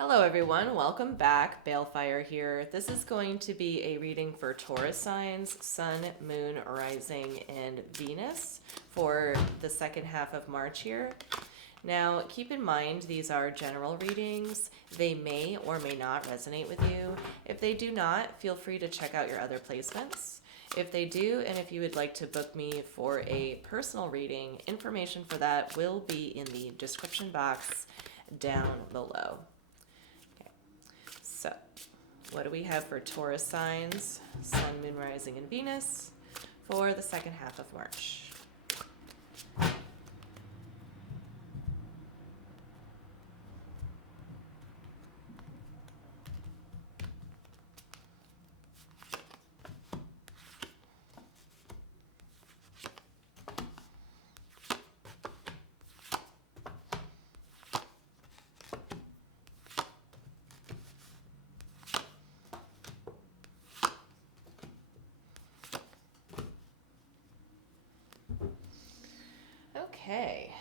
Hello everyone, welcome back. Balefire here. This is going to be a reading for Taurus signs, Sun, Moon, Rising, and Venus for the second half of March here. Now, keep in mind these are general readings. They may or may not resonate with you. If they do not, feel free to check out your other placements. If they do, and if you would like to book me for a personal reading, information for that will be in the description box down below. So, what do we have for Taurus signs, Sun, Moon, Rising, and Venus for the second half of March? Okay.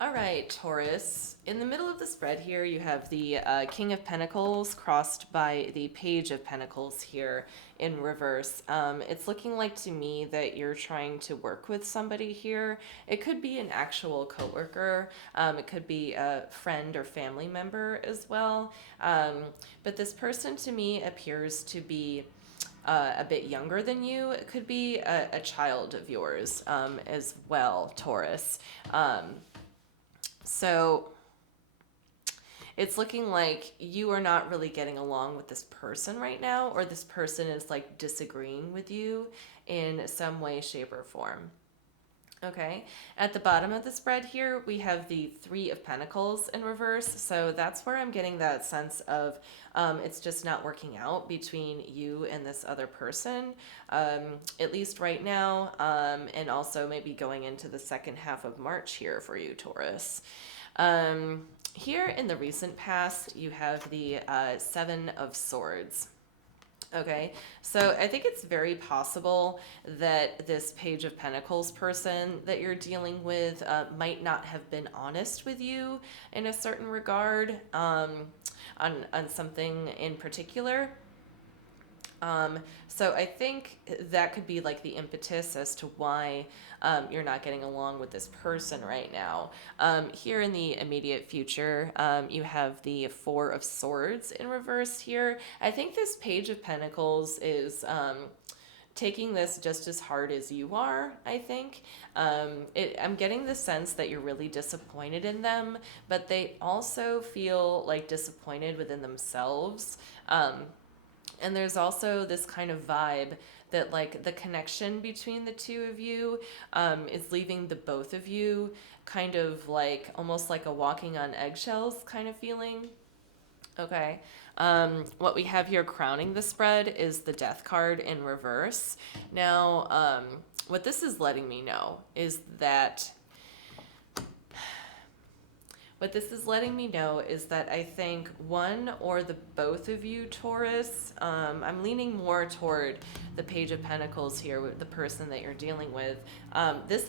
All right, Taurus. In the middle of the spread here, you have the King of Pentacles crossed by the Page of Pentacles here in reverse. It's looking like to me that you're trying to work with somebody here. It could be an actual coworker. It could be a friend or family member as well. But this person to me appears to be a bit younger than you. It could be a child of yours as well, Taurus. So it's looking like you are not really getting along with this person right now, or this person is like disagreeing with you in some way, shape, or form. Okay, at the bottom of the spread here, we have the Three of Pentacles in reverse. So that's where I'm getting that sense of it's just not working out between you and this other person, at least right now, and also maybe going into the second half of March here for you, Taurus. Here in the recent past, you have the Seven of Swords. Okay, so I think it's very possible that this Page of Pentacles person that you're dealing with might not have been honest with you in a certain regard on something in particular. So I think that could be like the impetus as to why you're not getting along with this person right now. Here in the immediate future, you have the Four of Swords in reverse here. I think this Page of Pentacles is taking this just as hard as you are, I think. I'm getting the sense that you're really disappointed in them, but they also feel like disappointed within themselves. And there's also this kind of vibe that like the connection between the two of you is leaving the both of you kind of like almost like a walking on eggshells kind of feeling. Okay. What we have here crowning the spread is the Death card in reverse. Now, what this is letting me know is that I think one or the both of you, Taurus, I'm leaning more toward the Page of Pentacles here with the person that you're dealing with. This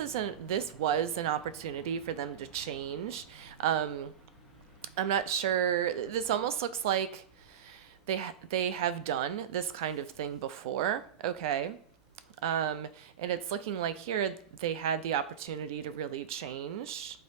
was an opportunity for them to change. I'm not sure. This almost looks like they have done this kind of thing before. Okay. And it's looking like here they had the opportunity to really change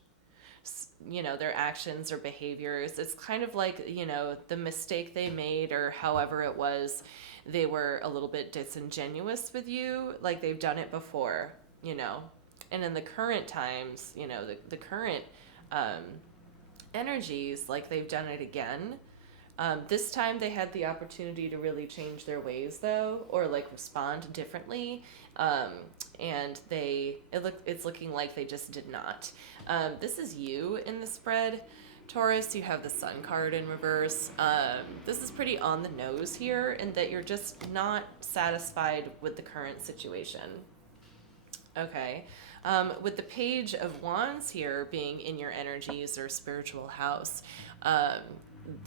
their actions or behaviors. It's kind of like, the mistake they made or however it was, they were a little bit disingenuous with you, like they've done it before, and in the current times, the current energies, like they've done it again. This time they had the opportunity to really change their ways though, or like respond differently. And it's looking like they just did not. This is you in the spread, Taurus. You have the Sun card in reverse. This is pretty on the nose here in that you're just not satisfied with the current situation. Okay. With the Page of Wands here being in your energies or spiritual house,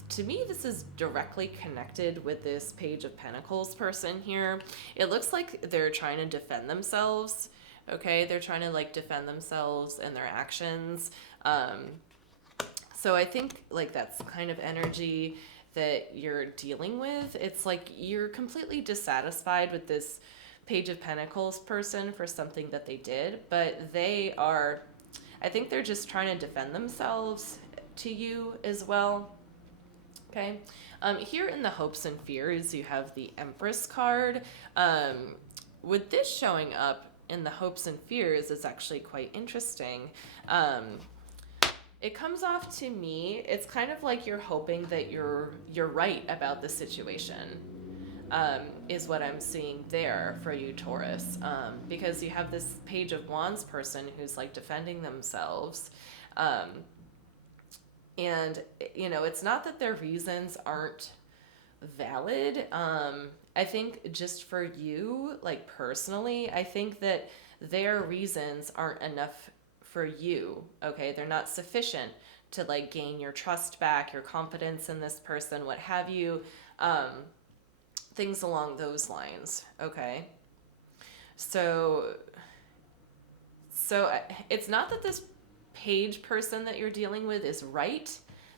to me, this is directly connected with this Page of Pentacles person here. It looks like they're trying to defend themselves. Okay, they're trying to like defend themselves and their actions. So I think like that's kind of energy that you're dealing with. It's like you're completely dissatisfied with this Page of Pentacles person for something that they did, but they are, I think they're just trying to defend themselves to you as well. Okay. Here in the hopes and fears, you have the Empress card. With this showing up in the hopes and fears, it's actually quite interesting. It comes off to me, it's kind of like you're hoping that you're right about the situation. Is what I'm seeing there for you, Taurus. Because you have this Page of Wands person who's like defending themselves. Um, and, it's not that their reasons aren't valid. I think just for you, like personally, I think that their reasons aren't enough for you. Okay, they're not sufficient to like gain your trust back, your confidence in this person, what have you. Things along those lines. Okay, so it's not that this page person that you're dealing with is right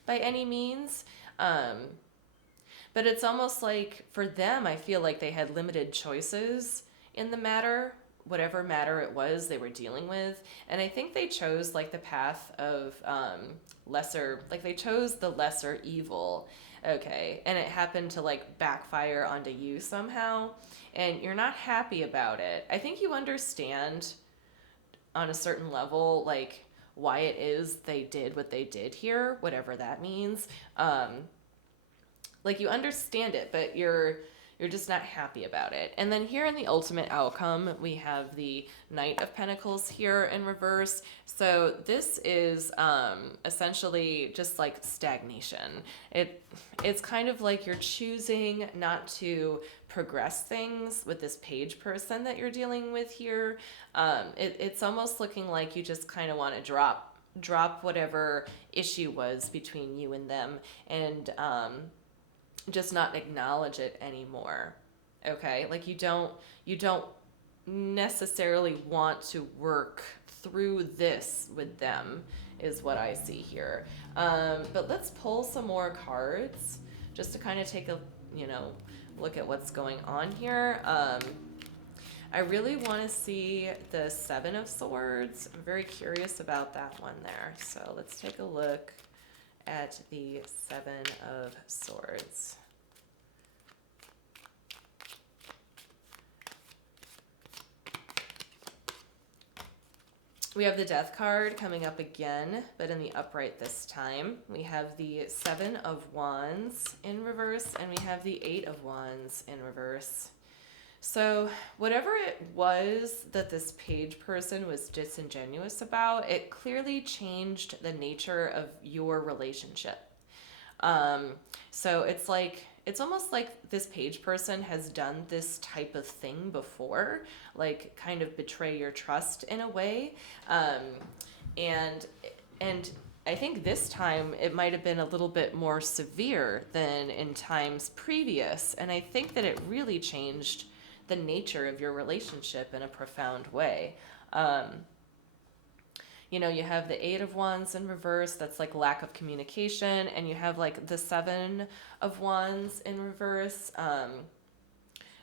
by any means. But it's almost like for them, I feel like they had limited choices in the matter, whatever matter it was they were dealing with. And I think they chose like the path of like they chose the lesser evil. Okay. And it happened to like backfire onto you somehow. And you're not happy about it. I think you understand on a certain level, like why it is they did what they did here, whatever that means. Like you understand it, but you're just not happy about it. And then here in the ultimate outcome, we have the Knight of Pentacles here in reverse. So this is essentially just like stagnation. It's kind of like you're choosing not to progress things with this page person that you're dealing with here. It's almost looking like you just kind of want to drop whatever issue was between you and them, and just not acknowledge it anymore. Okay, like you don't necessarily want to work through this with them is what I see here. But let's pull some more cards just to kind of take a look at what's going on here. I really want to see the Seven of Swords. I'm very curious about that one there. So let's take a look at the Seven of Swords. We have the Death card coming up again, but in the upright this time. We have the Seven of Wands in reverse, and we have the Eight of Wands in reverse. So whatever it was that this page person was disingenuous about, it clearly changed the nature of your relationship. So it's almost like this page person has done this type of thing before, like kind of betray your trust in a way. And I think this time it might have been a little bit more severe than in times previous. And I think that it really changed the nature of your relationship in a profound way. You have the Eight of Wands in reverse, that's like lack of communication, and you have like the Seven of Wands in reverse.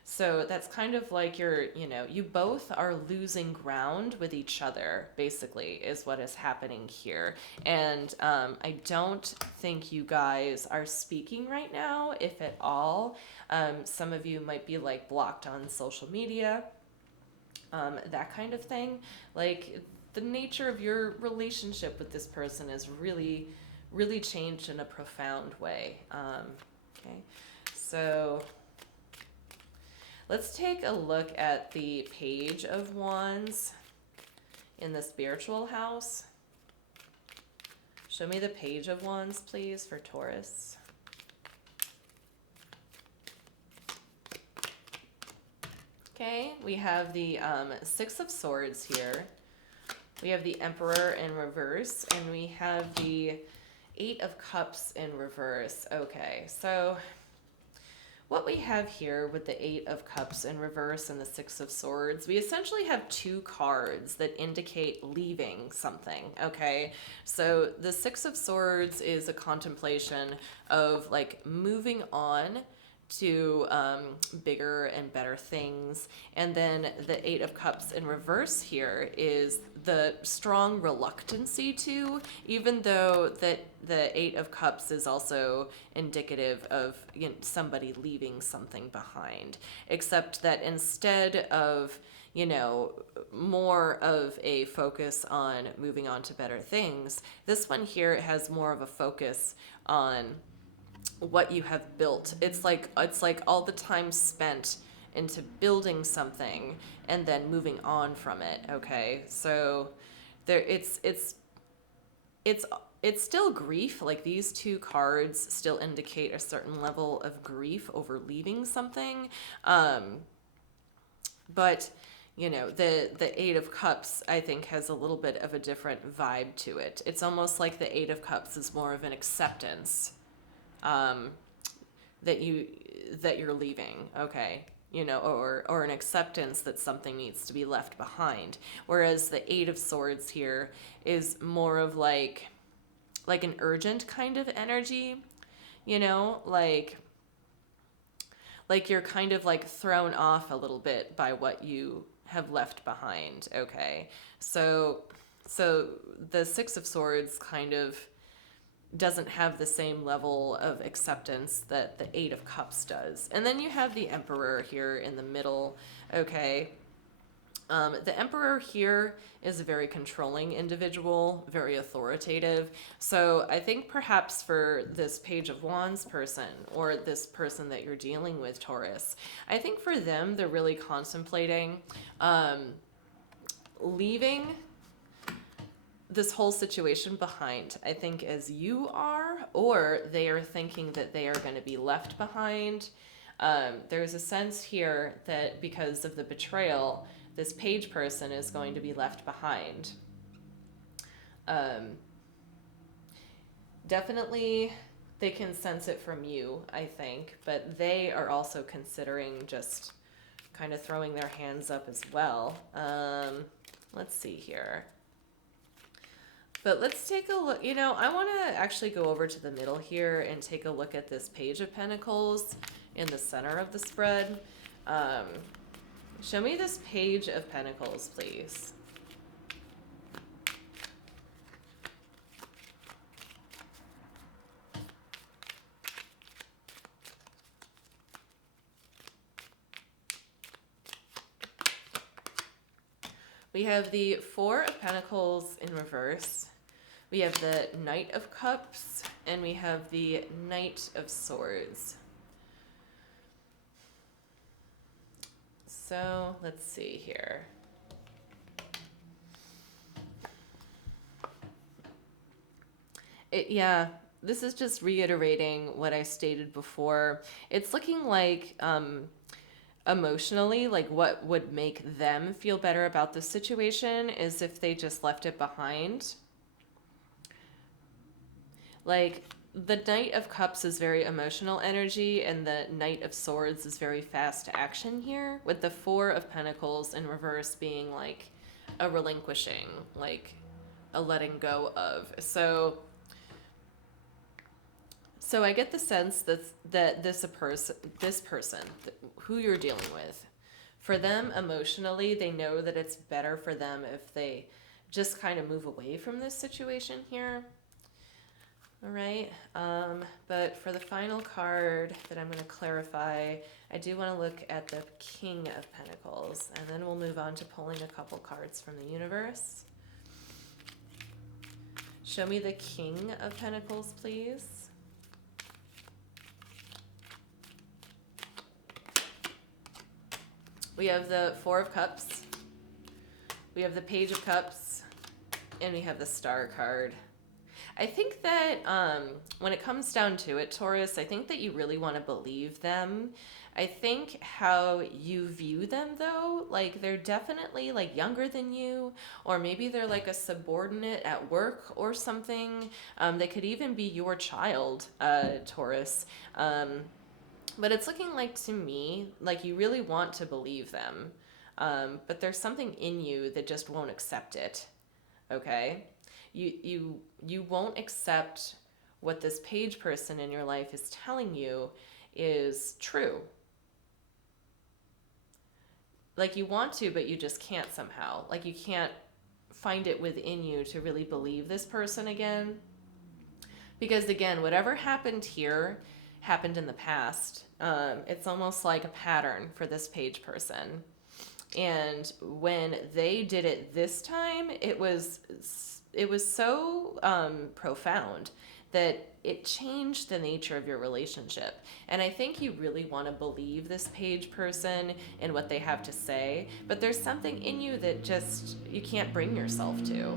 So that's kind of like you both are losing ground with each other, basically, is what is happening here. And I don't think you guys are speaking right now, if at all. Some of you might be like blocked on social media, that kind of thing. Like the nature of your relationship with this person is really, really changed in a profound way. Okay, so let's take a look at the Page of Wands in the spiritual house. Show me the Page of Wands, please, for Taurus. Okay, we have the Six of Swords here. We have the Emperor in reverse, and we have the Eight of Cups in reverse. Okay, so what we have here with the Eight of Cups in reverse and the Six of Swords, we essentially have two cards that indicate leaving something, okay? So the Six of Swords is a contemplation of like moving on to bigger and better things. And then the Eight of Cups in reverse here is the strong reluctancy to, even though that the Eight of Cups is also indicative of, you know, somebody leaving something behind, except that instead of, you know, more of a focus on moving on to better things, this one here has more of a focus on what you have built. It's like all the time spent into building something and then moving on from it, okay? So there it's it's still grief. Like these two cards still indicate a certain level of grief over leaving something. But you know, the Eight of Cups, I think, has a little bit of a different vibe to it. It's almost like the Eight of Cups is more of an acceptance, um, that you're leaving, okay, you know, or an acceptance that something needs to be left behind. Whereas the Eight of Swords here is more of like an urgent kind of energy, you know, like you're kind of like thrown off a little bit by what you have left behind, okay? So the Six of Swords kind of doesn't have the same level of acceptance that the Eight of Cups does. And then you have the Emperor here in the middle, okay? The Emperor here is a very controlling individual, very authoritative. So I think perhaps for this Page of Wands person, or this person that you're dealing with, Taurus, I think for them, they're really contemplating leaving this whole situation behind, I think, as you are, or they are thinking that they are going to be left behind. There's a sense here that because of the betrayal, this page person is going to be left behind. Definitely, they can sense it from you, I think, but they are also considering just kind of throwing their hands up as well. Let's see here. But let's take a look. You know, I want to actually go over to the middle here and take a look at this Page of Pentacles in the center of the spread. Show me this Page of Pentacles, please. We have the Four of Pentacles in reverse. We have the Knight of Cups, and we have the Knight of Swords. So let's see here. Yeah, this is just reiterating what I stated before. It's looking like emotionally, like what would make them feel better about the situation is if they just left it behind. Like the Knight of Cups is very emotional energy, and the Knight of Swords is very fast action here, with the Four of Pentacles in reverse being like a relinquishing, like a letting go of. So I get the sense that this person, who you're dealing with, for them emotionally, they know that it's better for them if they just kind of move away from this situation here. All right, but for the final card that I'm going to clarify, I do want to look at the King of Pentacles, and then we'll move on to pulling a couple cards from the universe. Show me the King of Pentacles, please. We have the Four of Cups, we have the Page of Cups, and we have the Star card. I think that when it comes down to it, Taurus, I think that you really want to believe them. I think how you view them, though, like they're definitely like younger than you, or maybe they're like a subordinate at work or something. They could even be your child, Taurus. But it's looking like to me, like you really want to believe them. But there's something in you that just won't accept it. Okay? You won't accept what this page person in your life is telling you is true. Like you want to, but you just can't somehow. Like you can't find it within you to really believe this person again. Because again, whatever happened here happened in the past. It's almost like a pattern for this page person. And when they did it this time, it was so profound that it changed the nature of your relationship. And I think you really want to believe this page person and what they have to say, but there's something in you that just you can't bring yourself to,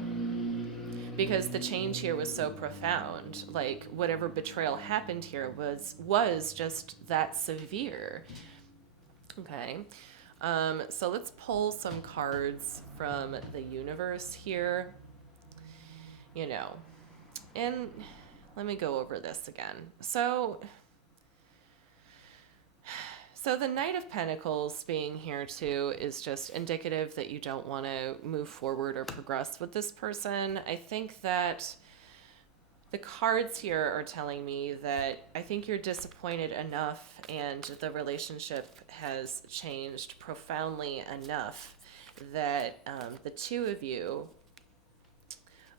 because the change here was so profound. Like whatever betrayal happened here was just that severe. Okay. So let's pull some cards from the universe here. You know, and let me go over this again. So the Knight of Pentacles being here too is just indicative that you don't want to move forward or progress with this person. I think that the cards here are telling me that I think you're disappointed enough and the relationship has changed profoundly enough that the two of you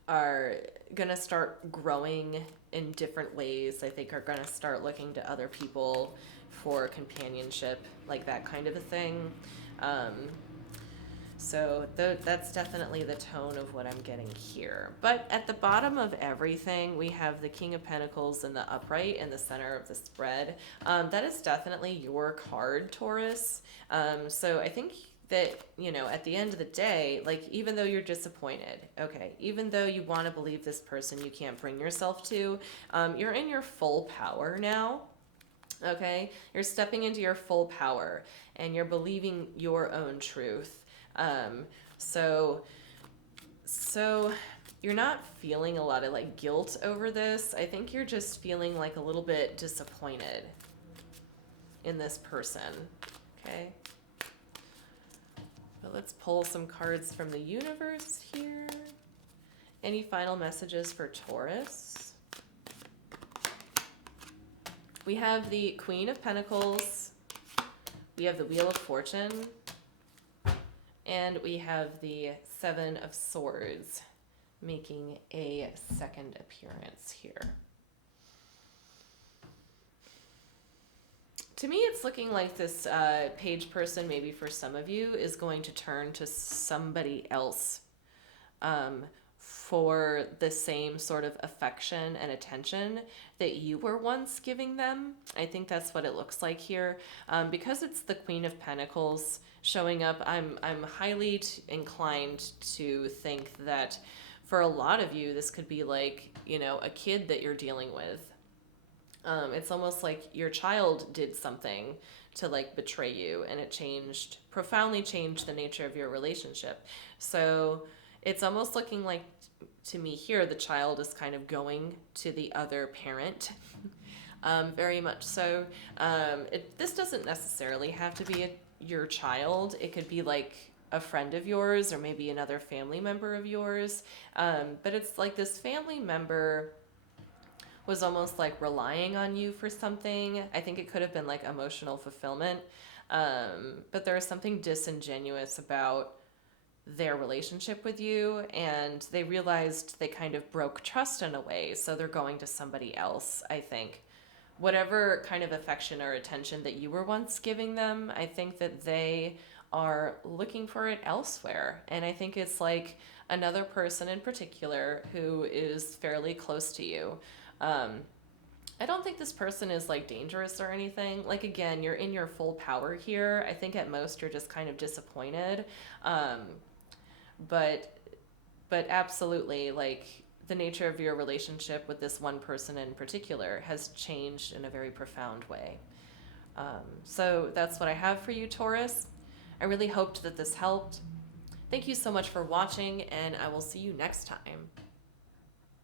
are going to start growing in different ways. I think are going to start looking to other people for companionship, like that kind of a thing. So that's definitely the tone of what I'm getting here. But at the bottom of everything, we have the King of Pentacles in the upright in the center of the spread. That is definitely your card, Taurus. So I think that, you know, at the end of the day, like, even though you're disappointed, okay, even though you want to believe this person you can't bring yourself to, you're in your full power now. Okay, you're stepping into your full power and you're believing your own truth. So you're not feeling a lot of like guilt over this. I think you're just feeling like a little bit disappointed in this person. Okay. But let's pull some cards from the universe here. Any final messages for Taurus? We have the Queen of Pentacles, we have the Wheel of Fortune, and we have the Seven of Swords making a second appearance here. To me, it's looking like this page person, maybe for some of you, is going to turn to somebody else for the same sort of affection and attention that you were once giving them. I think that's what it looks like here. Because it's the Queen of Pentacles showing up, I'm highly inclined to think that for a lot of you, this could be like, you know, a kid that you're dealing with. It's almost like your child did something to like betray you, and it profoundly changed the nature of your relationship. So it's almost looking like, to me here, the child is kind of going to the other parent. Very much so. This doesn't necessarily have to be your child. It could be like a friend of yours or maybe another family member of yours. But it's like this family member was almost like relying on you for something. I think it could have been like emotional fulfillment. But there is something disingenuous about their relationship with you, and they realized they kind of broke trust in a way, so they're going to somebody else. I think whatever kind of affection or attention that you were once giving them, I think that they are looking for it elsewhere. And I think it's like another person in particular who is fairly close to you. I don't think this person is like dangerous or anything. Like, again, you're in your full power here. I think at most you're just kind of disappointed. But absolutely, like, the nature of your relationship with this one person in particular has changed in a very profound way. So that's what I have for you, Taurus. I really hoped that this helped. Thank you so much for watching, and I will see you next time.